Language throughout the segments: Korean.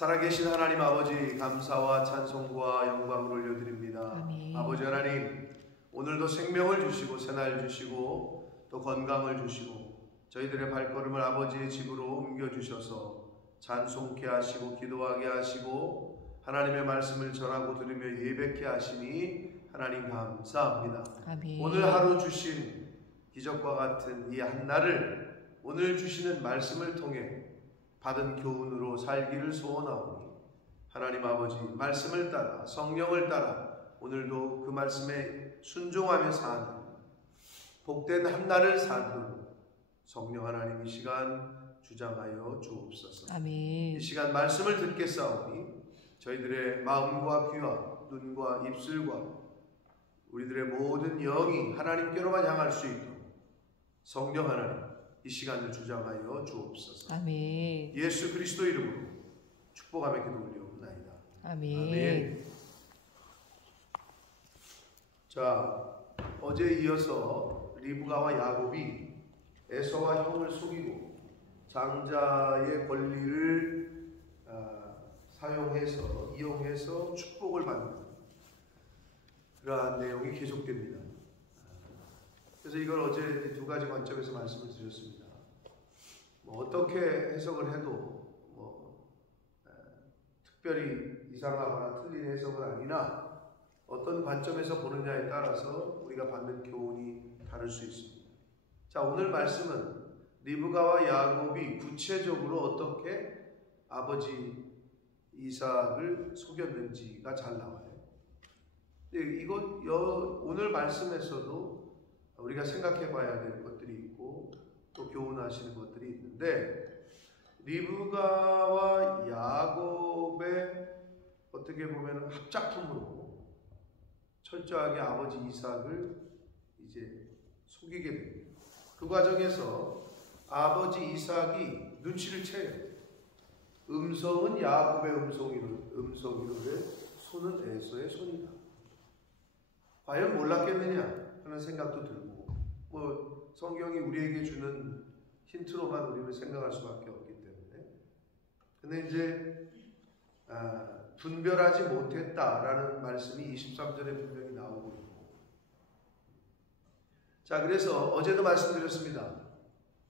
살아계신 하나님 아버지, 감사와 찬송과 영광을 올려드립니다. 아멘. 아버지 하나님, 오늘도 생명을 주시고 새날 주시고 또 건강을 주시고 저희들의 발걸음을 아버지의 집으로 옮겨주셔서 찬송케 하시고 기도하게 하시고 하나님의 말씀을 전하고 들으며 예배케 하시니 하나님 감사합니다. 아멘. 오늘 하루 주신 기적과 같은 이 한날을 오늘 주시는 말씀을 통해 받은 교훈으로 살기를 소원하오니 하나님 아버지 말씀을 따라 성령을 따라 오늘도 그 말씀에 순종하며 사는 복된 한날을 살도록 성령 하나님 이 시간 주장하여 주옵소서. 아멘. 이 시간 말씀을 듣겠사오니 저희들의 마음과 귀와 눈과 입술과 우리들의 모든 영이 하나님께로만 향할 수 있도록 성령 하나님 이 시간을 주장하여 주옵소서. 아멘. 예수 그리스도 이름으로 축복하며 기도 올리옵나이다. 아멘. 아멘. 자, 어제 이어서 리브가와 야곱이 에서와 형을 속이고 장자의 권리를 이용해서 축복을 받는 그러한 내용이 계속됩니다. 그래서 이걸 어제 두 가지 관점에서 말씀을 드렸습니다. 어떻게 해석을 해도 특별히 이상하거나 틀린 해석은 아니나 어떤 관점에서 보느냐에 따라서 우리가 받는 교훈이 다를 수 있습니다. 자, 오늘 말씀은 리브가와 야곱이 구체적으로 어떻게 아버지 이삭을 속였는지가 잘 나와요. 오늘 말씀에서도 우리가 생각해 봐야 될 것들이 있고 또 교훈하시는 것들이 있는데 리브가와 야곱의 어떻게 보면 합작품으로 철저하게 아버지 이삭을 이제 속이게 됩니다. 그 과정에서 아버지 이삭이 눈치를 채요. 음성은 야곱의 음성이로되 손은 에서의 손이다. 과연 몰랐겠느냐 하는 생각도 들고 성경이 우리에게 주는 힌트로만 우리는 생각할 수밖에 없기 때문에 근데 이제 분별하지 못했다라는 말씀이 23절에 분명히 나오고 있고 자 그래서 어제도 말씀드렸습니다.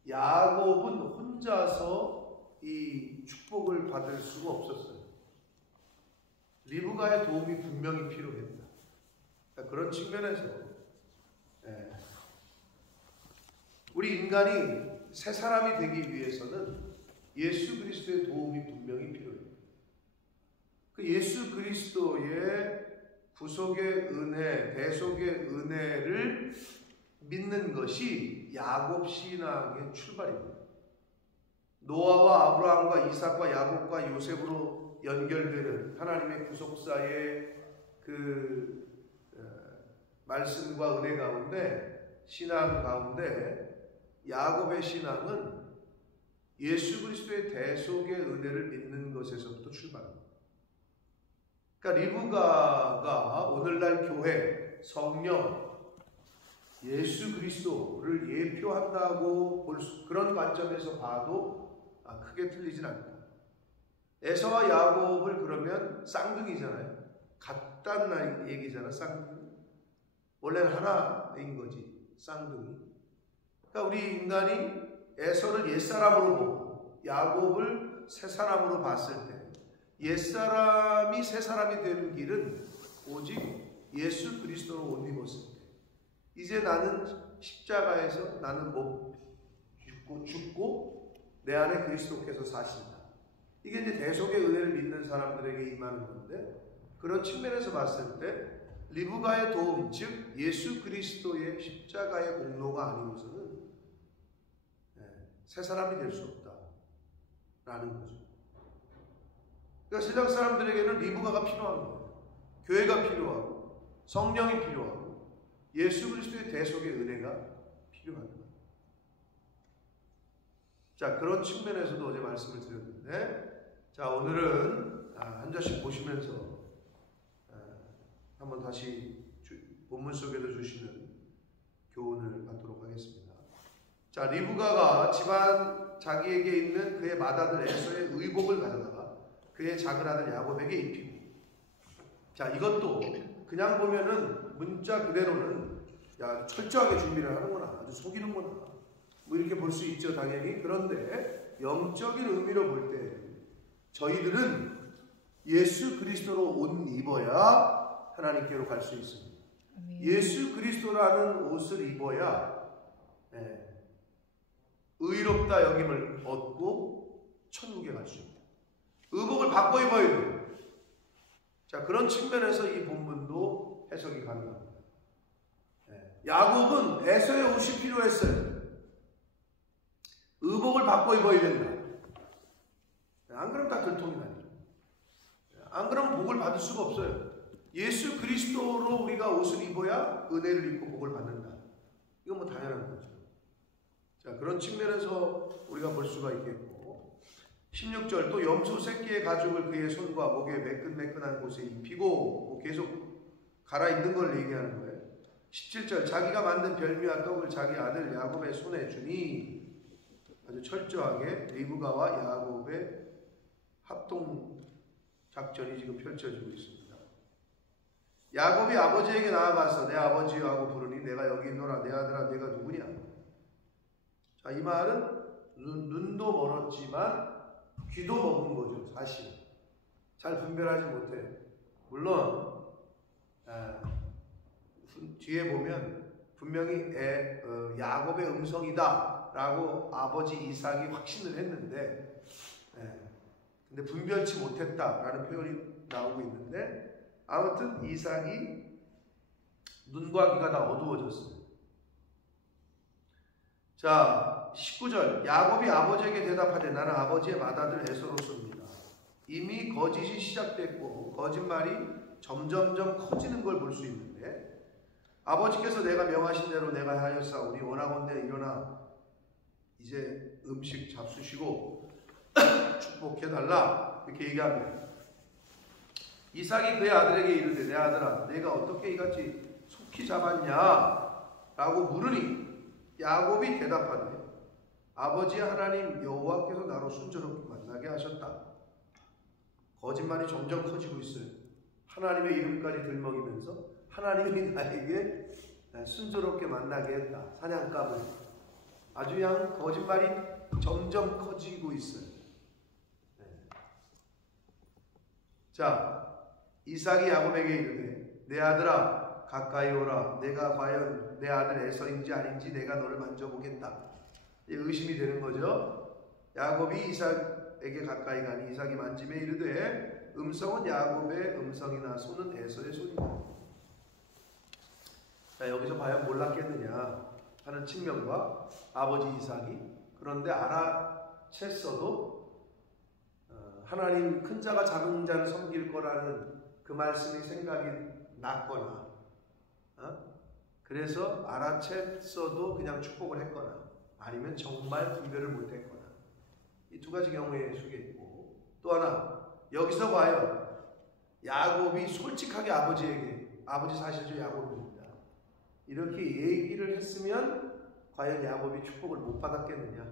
야곱은 혼자서 이 축복을 받을 수가 없었어요. 리브가의 도움이 분명히 필요했다. 그런 측면에서 우리 인간이 새 사람이 되기 위해서는 예수 그리스도의 도움이 분명히 필요해요. 그 예수 그리스도의 구속의 은혜, 대속의 은혜를 믿는 것이 야곱 신앙의 출발입니다. 노아와 아브라함과 이삭과 야곱과 요셉으로 연결되는 하나님의 구속사의 그 말씀과 은혜 가운데 신앙 가운데 야곱의 신앙은 예수 그리스도의 대속의 은혜를 믿는 것에서부터 출발합니다. 그러니까 리브가가 오늘날 교회, 성령, 예수 그리스도를 예표한다고 그런 관점에서 봐도 크게 틀리진 않다. 에서와 야곱을 그러면 쌍둥이잖아요. 같다는 얘기잖아. 쌍둥이. 원래는 하나인 거지. 쌍둥이. 그러니까 우리 인간이 에서를 옛사람으로 보고 야곱을 새사람으로 봤을 때 옛사람이 새사람이 되는 길은 오직 예수 그리스도로 옷 입었을 때 이제 나는 십자가에서 나는 죽고 내 안에 그리스도께서 사신다. 이게 이제 대속의 은혜를 믿는 사람들에게 임하는 건데 그런 측면에서 봤을 때 리브가의 도움, 즉 예수 그리스도의 십자가의 공로가 아니고서는 새 사람이 될 수 없다라는 거죠. 그러니까 세상 사람들에게는 리브가가 필요한 거예요. 교회가 필요하고 성령이 필요하고 예수 그리스도의 대속의 은혜가 필요한 거예요. 자, 그런 측면에서도 어제 말씀을 드렸는데 자, 오늘은 한 절씩 보시면서 한번 다시 본문 속에서 주시는 교훈을 받도록 하겠습니다. 자, 리브가가 집안 자기에게 있는 그의 맏아들 에서의 의복을 가져다가 그의 작은 아들 야곱에게 입히고. 자, 이것도 그냥 보면은 문자 그대로는 야, 철저하게 준비를 하는구나, 아주 속이는구나, 뭐 이렇게 볼 수 있죠, 당연히. 그런데 영적인 의미로 볼 때 저희들은 예수 그리스도로 옷 입어야 하나님께로 갈 수 있습니다. 예수 그리스도라는 옷을 입어야 의롭다 여김을 얻고 천국에 갈 수 있다. 의복을 바꿔 입어야 돼요. 자, 그런 측면에서 이 본문도 해석이 가능합니다. 야곱은 에서의 옷이 필요했어요. 의복을 바꿔 입어야 된다. 안 그러면 다 들통이 나요. 안 그러면 복을 받을 수가 없어요. 예수 그리스도로 우리가 옷을 입어야 은혜를 입고 복을 받는다. 이건 뭐 당연한 거죠. 자, 그런 측면에서 우리가 볼 수가 있겠고, 16절 또 염소 새끼의 가죽을 그의 손과 목에 매끈매끈한 곳에 입히고, 뭐 계속 갈아입는 걸 얘기하는 거예요. 17절 자기가 만든 별미와 떡을 자기 아들 야곱의 손에 주니, 아주 철저하게 리브가와 야곱의 합동 작전이 지금 펼쳐지고 있습니다. 야곱이 아버지에게 나아가서 내 아버지여 하고 부르니 내가 여기 있노라. 내 아들아 내가 누구냐. 자, 이 말은 눈도 멀었지만 귀도 먹은 거죠. 사실 잘 분별하지 못해. 물론 뒤에 보면 분명히 야곱의 음성이다 라고 아버지 이삭이 확신을 했는데, 근데 분별치 못했다라는 표현이 나오고 있는데, 아무튼 이삭이 눈과 귀가 다 어두워졌어요. 자, 19절 야곱이 아버지에게 대답하되 나는 아버지의 맏아들 에서로서입니다. 이미 거짓이 시작됐고 거짓말이 점점점 커지는 걸 볼 수 있는데, 아버지께서 내가 명하신 대로 내가 하였사오니 원하건대 일어나 이제 음식 잡수시고 축복해달라 이렇게 얘기합니다. 이삭이 그의 아들에게 이르되 내 아들아 내가 어떻게 이같이 속히 잡았냐 라고 물으니 야곱이 대답하되 아버지 하나님 여호와께서 나로 순조롭게 만나게 하셨다. 거짓말이 점점 커지고 있어요. 하나님의 이름까지 들먹이면서 하나님이 나에게 순조롭게 만나게 했다. 사냥감을. 아주 그냥 거짓말이 점점 커지고 있어요. 자, 이삭이 야곱에게 이르되 내 아들아 가까이 오라. 내가 과연 내 아들 에서인지 아닌지 내가 너를 만져보겠다. 의심이 되는 거죠. 야곱이 이삭에게 가까이 가니 이삭이 만짐에 이르되 음성은 야곱의 음성이나 손은 에서의 손이다. 자, 여기서 과연 몰랐겠느냐 하는 측면과 아버지 이삭이, 그런데 알아챘어도 하나님 큰 자가 작은 자를 섬길 거라는 그 말씀이 생각이 났거나, 그래서 알아챘어도 그냥 축복을 했거나, 아니면 정말 분별을 못했거나, 이 두 가지 경우에 수겠고, 또 하나 여기서 과연 야곱이 솔직하게 아버지에게, 아버지 사실죠 야곱입니다, 이렇게 얘기를 했으면 과연 야곱이 축복을 못 받았겠느냐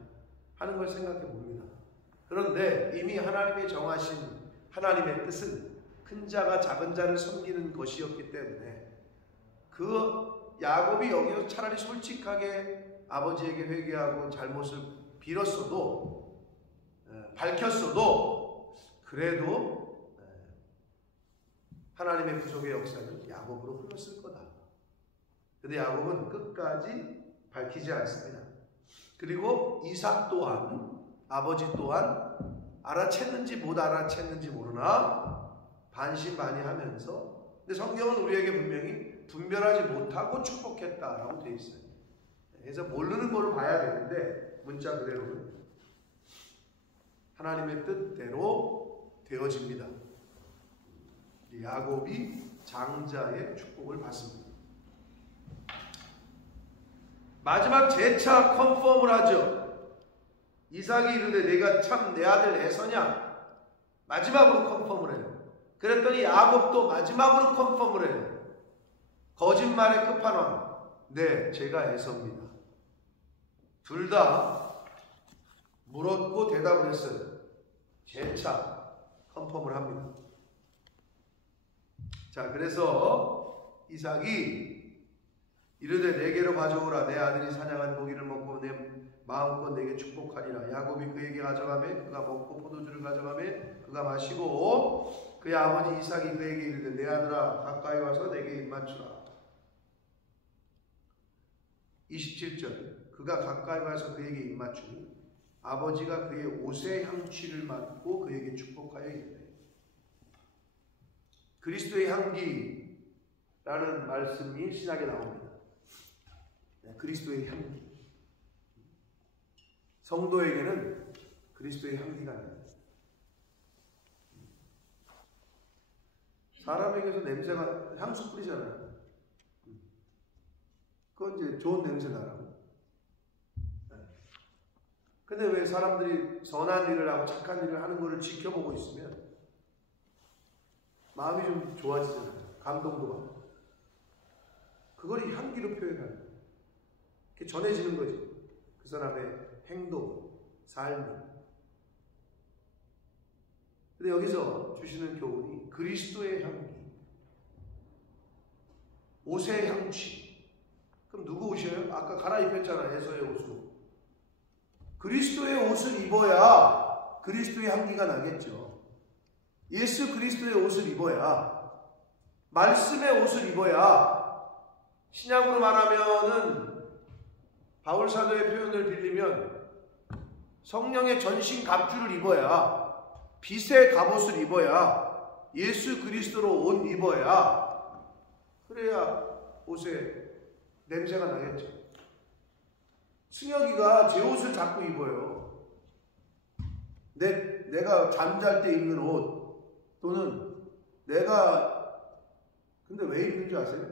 하는 걸 생각해 봅니다. 그런데 이미 하나님이 정하신 하나님의 뜻은 큰 자가 작은 자를 섬기는 것이었기 때문에 그 야곱이 여기서 차라리 솔직하게 아버지에게 회개하고 잘못을 빌었어도, 밝혔어도, 그래도 하나님의 구속의 역사는 야곱으로 흘렀을 거다. 근데 야곱은 끝까지 밝히지 않습니다. 그리고 이삭 또한, 아버지 또한 알아챘는지 못 알아챘는지 모르나 반신반의하면서, 근데 성경은 우리에게 분명히 분별하지 못하고 축복했다라고 되어 있어요. 그래서 모르는 거를 봐야 되는데 문자 그대로는 하나님의 뜻대로 되어집니다. 야곱이 장자의 축복을 받습니다. 마지막 재차 컨펌을 하죠. 이삭이 이르되 내가 참 내 아들 에서냐? 마지막으로 컨펌을 해요. 그랬더니 야곱도 마지막으로 컨펌을 해요. 거짓말의 끝판왕, 네, 제가 에서입니다. 둘 다 물었고 대답을 했어요. 재차 컨펌을 합니다. 자, 그래서 이삭이 이르되 내게로 가져오라. 내 아들이 사냥한 고기를 먹고 내 마음껏 내게 축복하리라. 야곱이 그에게 가져가매 그가 먹고 포도주를 가져가매 그가 마시고 그의 아버지 이삭이 그에게 이르되 내 아들아 가까이 와서 내게 입맞추라. 27절 그가 가까이 와서 그에게 입맞추니 아버지가 그의 옷의 향취를 맡고 그에게 축복하여 이르되. 그리스도의 향기라는 말씀이 신약에 나옵니다. 그리스도의 향기. 성도에게는 그리스도의 향기가 나요. 사람에게서 냄새가 향수 뿌리잖아요. 그건 이제 좋은 냄새 나라고. 근데 왜 사람들이 선한 일을 하고 착한 일을 하는 것을 지켜보고 있으면 마음이 좀 좋아지잖아요. 감동도 받고. 그걸 이 향기로 표현하는 거예요. 이렇게 전해지는 거지. 그 사람의 행동, 삶이. 근데 여기서 주시는 교훈이 그리스도의 향기, 옷의 향취. 그럼 누구 옷이에요? 아까 갈아입혔잖아, 에서의 옷으로. 그리스도의 옷을 입어야 그리스도의 향기가 나겠죠. 예수 그리스도의 옷을 입어야, 말씀의 옷을 입어야, 신약으로 말하면은 바울 사도의 표현을 빌리면 성령의 전신 갑주를 입어야, 빛의 갑옷을 입어야, 예수 그리스도로 옷 입어야, 그래야 옷에 냄새가 나겠죠. 승혁이가 제 옷을 자꾸 입어요. 내가 잠잘 때 입는 옷, 또는 내가, 근데 왜 입는 줄 아세요?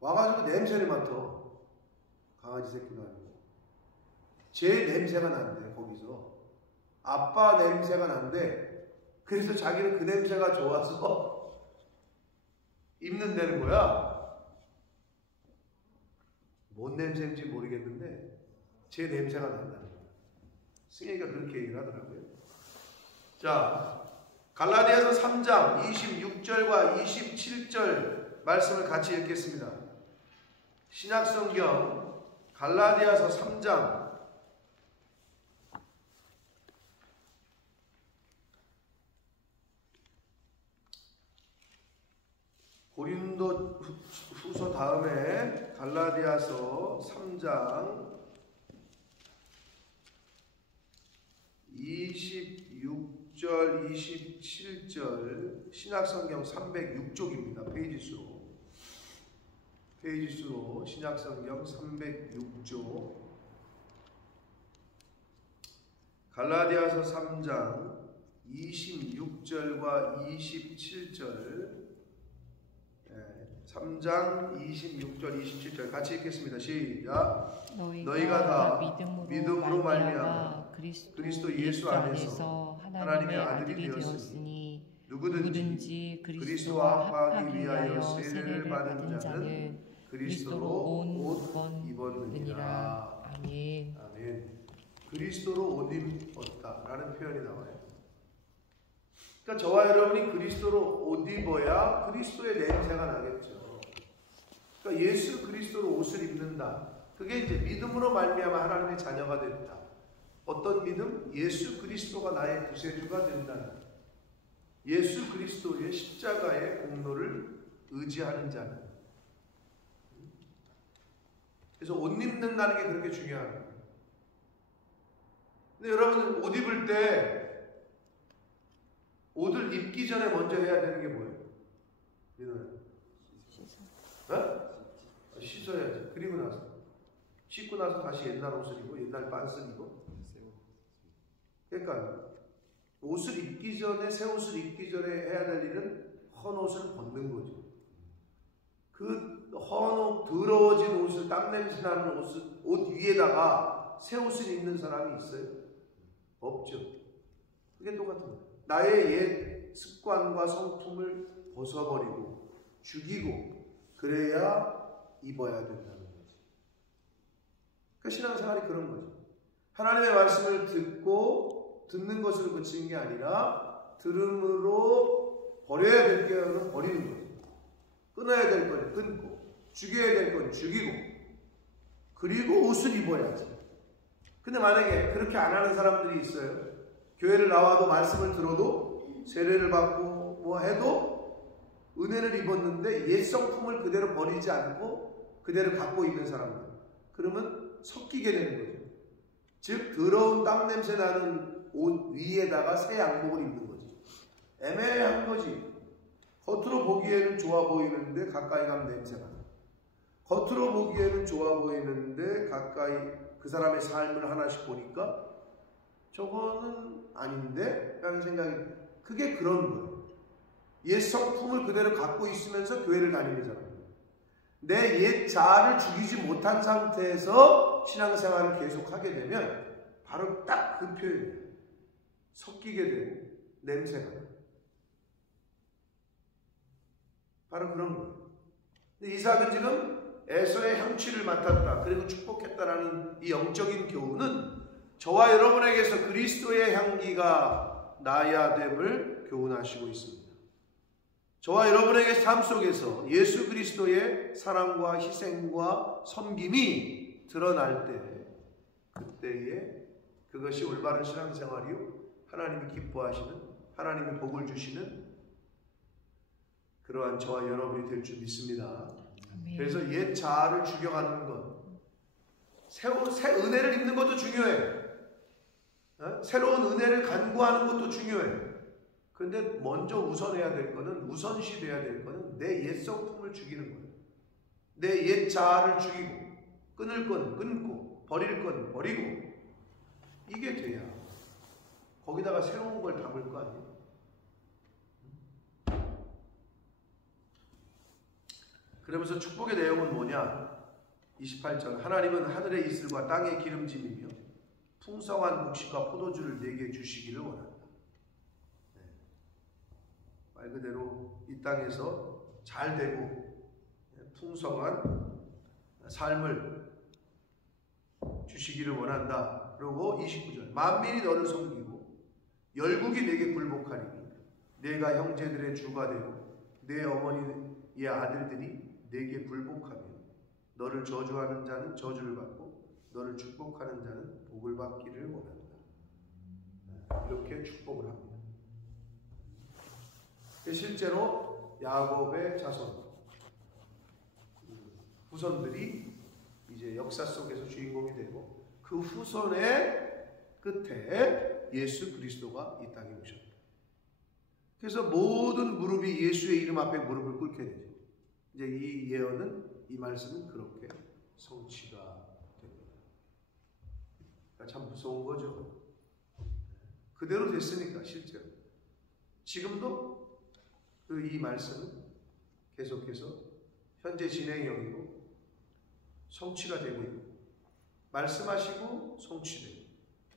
와가지고 냄새를 맡아. 강아지 새끼가 아니고. 제 냄새가 난대, 거기서. 아빠 냄새가 난대. 그래서 자기는 그 냄새가 좋아서 입는다는 거야. 뭔 냄새인지 모르겠는데, 제 냄새가 난다는 거야. 승희가 그렇게 얘기를 하더라고요. 자, 갈라디아서 3장 26절과 27절 말씀을 같이 읽겠습니다. 신약성경 갈라디아서 3장 고린도 후서 다음에 갈라디아서 3장 26절 27절 신약성경 306쪽입니다. 페이지수로 신약성경 306쪽 갈라디아서 3장 26절과 27절 3장 26절 27절 같이 읽겠습니다. 시작. 너희가 다 믿음으로 말미암아 그리스도 예수 안에서 하나님의 아들이 되었으니 누구든지 그리스도와 합하기 위하여 세례를 받은 자는 그리스도로 옷 입었느니라. 아멘. 아멘. 그리스도로 옷 입었다라는 표현이 나와요. 그러니까 저와 여러분이 그리스도로 옷 입어야 그리스도의 냄새가 나겠죠. 그러니까 예수 그리스도로 옷을 입는다. 그게 이제 믿음으로 말미암아 하나님의 자녀가 됐다. 어떤 믿음? 예수 그리스도가 나의 구세주가 된다는. 예수 그리스도의 십자가의 공로를 의지하는 자는. 그래서 옷 입는다는 게 그렇게 중요한 거예요. 근데 여러분 옷 입을 때 옷을 입기 전에 먼저 해야 되는 게 뭐예요? 씻어야지. 그리고 나서 씻고 나서 다시 옛날 옷을 입고 옛날 빤스를 입고. 그러니까 옷을 입기 전에 새 옷을 입기 전에 해야 될 일은 헌 옷을 벗는 거죠. 그 헌 옷, 더러워진 옷을 땀냄새 나는 옷 위에다가 새 옷을 입는 사람이 있어요? 없죠. 그게 똑같은 거예요. 나의 옛 습관과 성품을 벗어버리고 죽이고 그래야 입어야 된다는 거지. 그 신앙생활이 그런 거죠. 하나님의 말씀을 듣고 듣는 것으로 그치는 게 아니라 들음으로 버려야 될 거는 버리는 거죠. 끊어야 될 건 끊고, 죽여야 될 건 죽이고, 그리고 옷을 입어야지. 근데 만약에 그렇게 안 하는 사람들이 있어요. 교회를 나와도 말씀을 들어도 세례를 받고 뭐 해도 은혜를 입었는데 옛 성품을 그대로 버리지 않고 그대로 갖고 있는 사람들. 그러면 섞이게 되는 거죠. 즉 더러운 땀 냄새 나는 옷 위에다가 새 양복을 입는 거지. 애매한 거지. 겉으로 보기에는 좋아 보이는데 가까이 가면 냄새가 나. 겉으로 보기에는 좋아 보이는데 가까이 그 사람의 삶을 하나씩 보니까 저거는 아닌데? 라는 생각이, 그게 그런 거예요. 옛 성품을 그대로 갖고 있으면서 교회를 다니는 사람들. 내 옛 자아를 죽이지 못한 상태에서 신앙생활을 계속하게 되면 바로 딱 그 표현이에요. 섞이게 되고 냄새가 나요. 바로 그런 거예요. 이삭은 지금 에서의 향취를 맡았다, 그리고 축복했다라는 이 영적인 교훈은 저와 여러분에게서 그리스도의 향기가 나야 됨을 교훈하시고 있습니다. 저와 여러분에게 삶 속에서 예수 그리스도의 사랑과 희생과 섬김이 드러날 때, 그때에 그것이 올바른 신앙생활이요, 하나님이 기뻐하시는, 하나님이 복을 주시는 그러한 저와 여러분이 될 줄 믿습니다. 그래서 옛 자아를 죽여가는 것, 새 은혜를 입는 것도 중요해요. 새로운 은혜를 간구하는 것도 중요해요. 그런데 먼저 우선해야 될 거는, 우선시 돼야 될 거는 내 옛 성품을 죽이는 거예요. 내 옛 자아를 죽이고, 끊을 건 끊고, 버릴 건 버리고, 이게 돼야 거기다가 새로운 걸 담을 거 아니에요. 그러면서 축복의 내용은 뭐냐? 28절, 하나님은 하늘의 이슬과 땅의 기름짐이며 풍성한 곡식과 포도주를 내게 주시기를 원한다. 네. 말 그대로 이 땅에서 잘 되고 풍성한 삶을 주시기를 원한다. 그리고 29절, 만민이 너를 섬기고 열국이 내게 굴복하리니 내가 형제들의 주가 되고 내 어머니의 아들들이 내게 굴복하며 너를 저주하는 자는 저주를 받고 너를 축복하는 자는 복을 받기를 원한다. 이렇게 축복을 합니다. 실제로 야곱의 자손, 후손들이 이제 역사 속에서 주인공이 되고 그 후손의 끝에 예수 그리스도가 이 땅에 오셨다. 그래서 모든 무릎이 예수의 이름 앞에 무릎을 꿇게 되죠. 이제 이 예언은, 이 말씀은 그렇게 성취가 됩니다. 참 무서운 거죠. 그대로 됐으니까 실제로. 지금도 이 말씀은 계속해서 현재 진행형이고 성취가 되고 있고, 말씀하시고 성취되고,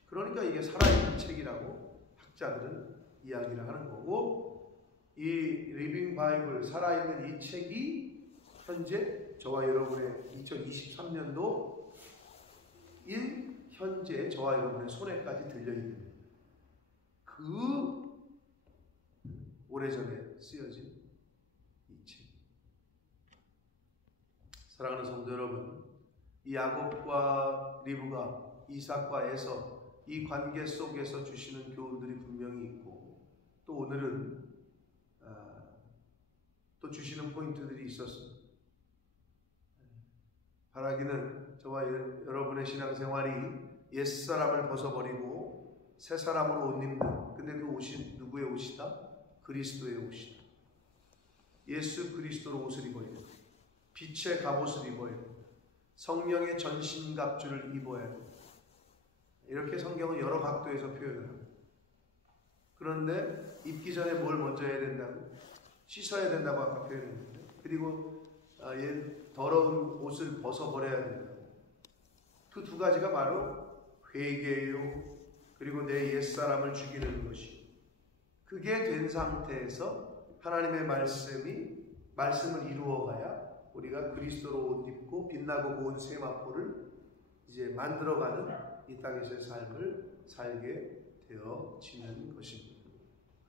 그러니까 이게 살아있는 책이라고 학자들은 이야기를 하는 거고, 이 리빙 바이블, 살아있는 이 책이 현재 저와 여러분의 2023년도 인 현재 저와 여러분의 손에까지 들려있는 그 오래전에 쓰여진 이 책. 사랑하는 성도 여러분, 이 야곱과 리브가, 이삭과 에서, 이 관계 속에서 주시는 교훈들이 분명히 있고, 또 오늘은 또 주시는 포인트들이 있었습니다. 바라기는 저와 여러분의 신앙생활이 옛사람을 벗어버리고 새 사람으로 옷 입는, 근데 그 옷이 누구의 옷이다? 그리스도의 옷이다. 예수 그리스도로 옷을 입어야 된다. 빛의 갑옷을 입어야 된다. 성령의 전신갑주를 입어야 된다. 이렇게 성경은 여러 각도에서 표현을 합니다. 그런데 입기 전에 뭘 먼저 해야 된다고? 씻어야 된다고 아까 표현했는데, 그리고 더러운 옷을 벗어버려야 된다고. 그 두 가지가 바로 회개요, 그리고 내 옛사람을 죽이는 것이. 그게 된 상태에서 하나님의 말씀을 이루어가야 우리가 그리스도로 옷 입고 빛나고 고운 세마포를 이제 만들어가는 이 땅에서의 삶을 살게 되어지는 것입니다.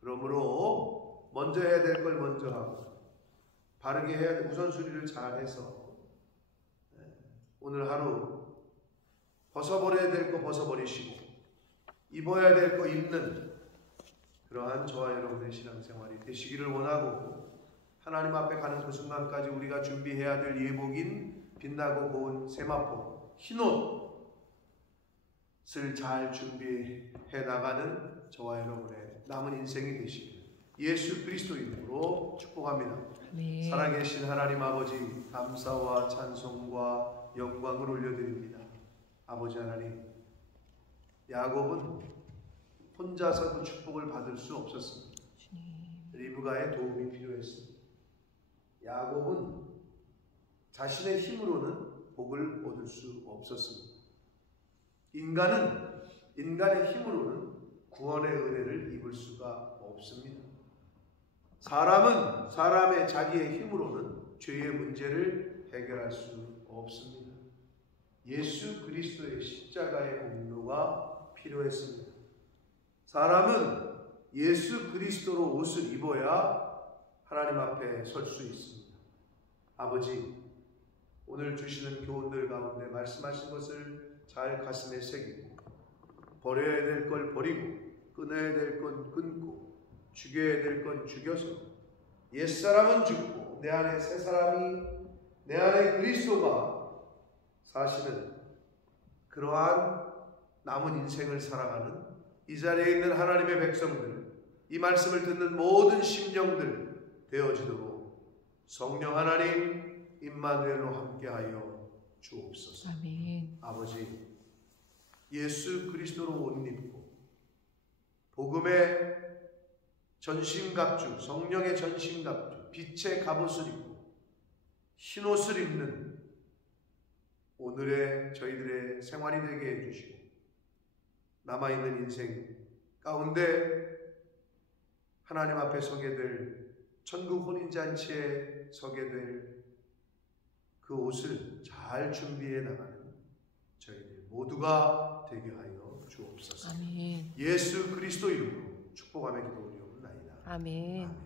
그러므로 먼저 해야 될 걸 먼저 하고 바르게 해야 될 우선순위를 잘해서 오늘 하루 벗어버려야 될 거 벗어버리시고 입어야 될 거 입는 그러한 저와 여러분의 신앙생활이 되시기를 원하고, 하나님 앞에 가는 그 순간까지 우리가 준비해야 될 예복인 빛나고 고운 세마포 흰옷을 잘 준비해 나가는 저와 여러분의 남은 인생이 되시길 예수 그리스도 이름으로 축복합니다. 네. 살아계신 하나님 아버지, 감사와 찬송과 영광을 올려드립니다. 아버지 하나님, 야곱은 혼자서 그 축복을 받을 수 없었습니다. 리브가의 도움이 필요했습니다. 야곱은 자신의 힘으로는 복을 얻을 수 없었습니다. 인간은 인간의 힘으로는 구원의 은혜를 입을 수가 없습니다. 사람은 사람의 자기의 힘으로는 죄의 문제를 해결할 수 없습니다. 예수 그리스도의 십자가의 공로가 필요했습니다. 사람은 예수 그리스도로 옷을 입어야 하나님 앞에 설 수 있습니다. 아버지, 오늘 주시는 교훈들 가운데 말씀하신 것을 잘 가슴에 새기고 버려야 될 걸 버리고 끊어야 될 건 끊고 죽여야 될 건 죽여서 옛사람은 죽고 내 안에 새 사람이, 내 안에 그리스도가 사시는 그러한 남은 인생을 살아가는 이 자리에 있는 하나님의 백성들, 이 말씀을 듣는 모든 심령들 되어지도록 성령 하나님 임마누엘로 함께하여 주옵소서. 아멘. 아버지, 예수 그리스도로 옷 입고 복음의 전신갑주, 성령의 전신갑주, 빛의 갑옷을 입고 흰옷을 입는 오늘의 저희들의 생활이 되게 해주시고, 남아있는 인생 가운데 하나님 앞에 서게 될 천국 혼인잔치에 서게 될 그 옷을 잘 준비해 나가는 저희들 모두가 되게 하여 주옵소서. 아멘. 예수 그리스도 이름으로 축복하며 기도드리옵나이다. 아멘. 아멘.